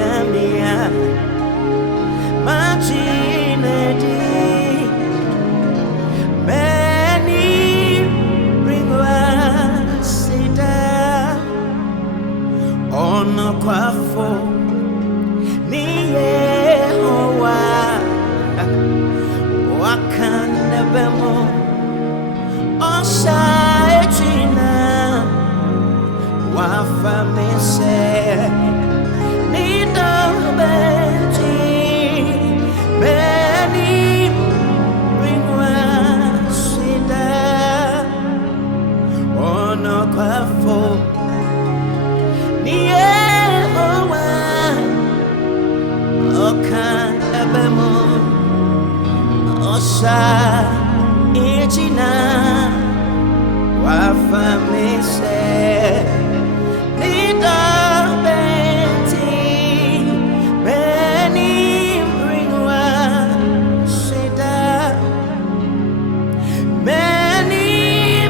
Nyamia, Machinedi, many bring us on a quaffo, near Hoa, Wakan Nebemo, Osaitina, Wafa Mese, Nida Benti, many bring us on a quaffo. Osa echina wafa mese nida benti meni bringwa sida meni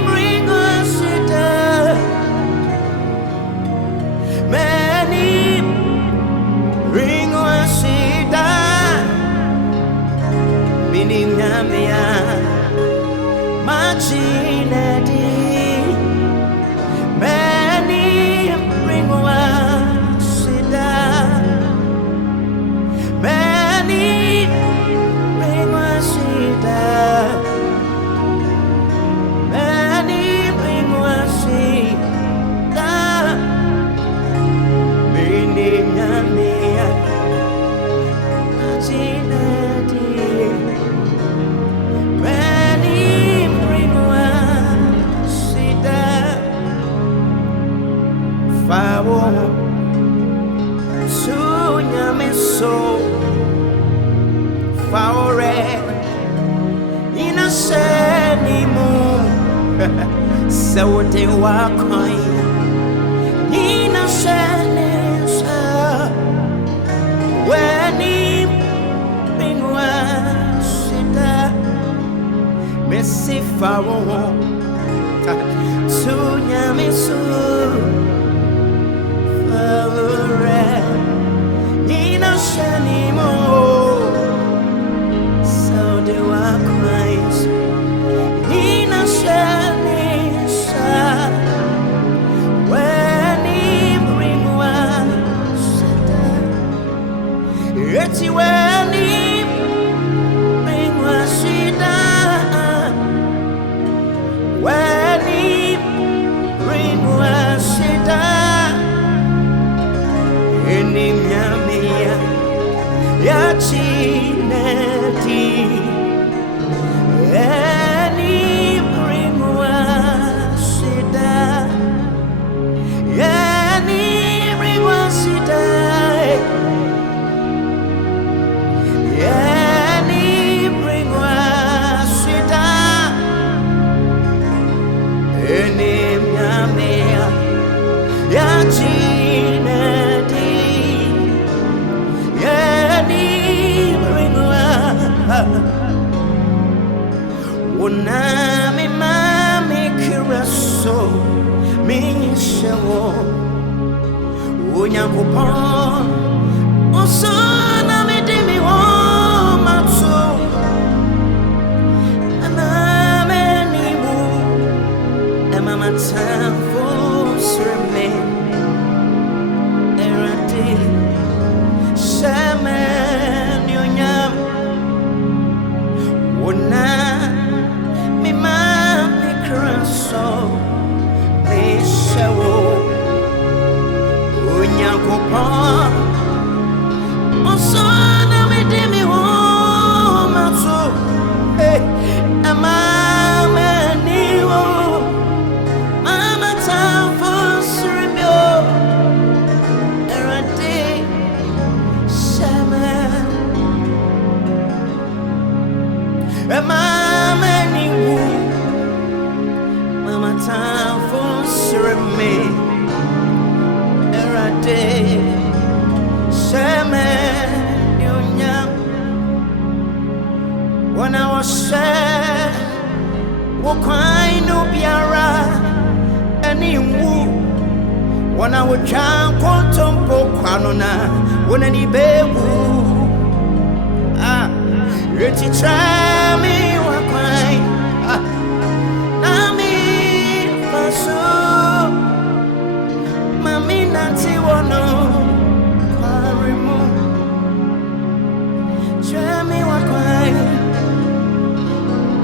bringwa sida meni bringwa sida Nyamia, Machinedi, many bring us sida, many bring us sida, many bring us sida, many Nyamia, Machinedi. Fawo sunya meso faore ina seni mu sawote wakoi ina seni sa weni binwa sita mesi fawo sunya meso Nina Shanimo, so do I Christ. Nina Shanisa, when he bring was it's when he bring was when he bring was Nyamia, Yachineti, any bring wasida, any bring wasida, any bring wasida, any Nyamia, Yachineti. Unami mami kiraso mishawo unyakupon usana midimi wo matso anameni mu emama tamfo sreme erati shaman yonyam una mi mami kraso mi shawo unyakopon osana mi dimi wo matso amama ni wo mama tamfo sremyo erate shaman mama ni wo mama tamfo sremyo erate shaman yonyam when I was sad Wakaino biara any woo wana wachanko tompo kwanona wana ni bebu reti trami wakwai nami faso mami nanti wono kwarimu trami wakwai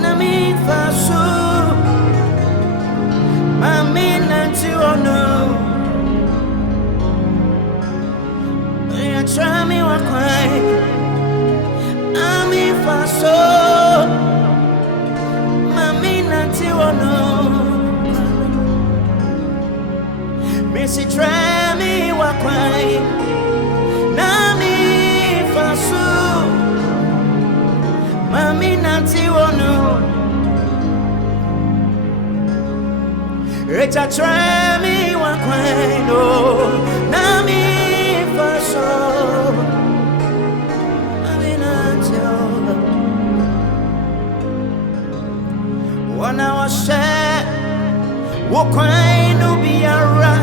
nami faso mami nanti wono trami wakwai nami faso mami nanti wono missy trami wakwai nami faso mami nanti wono It's a trami wakwai no nami faso mami nanti wono wana wase wakwai no biara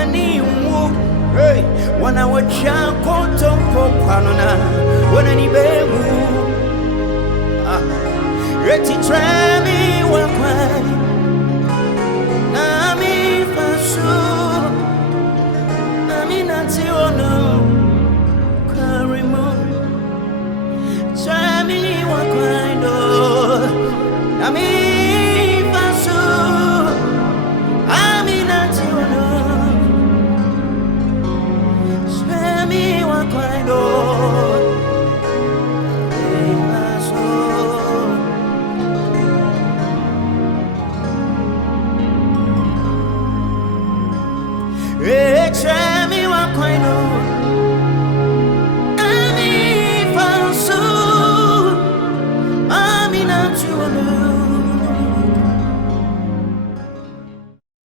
eni wu hey wana wachanko tompo kwanona wana ni bebu reti trami wakwai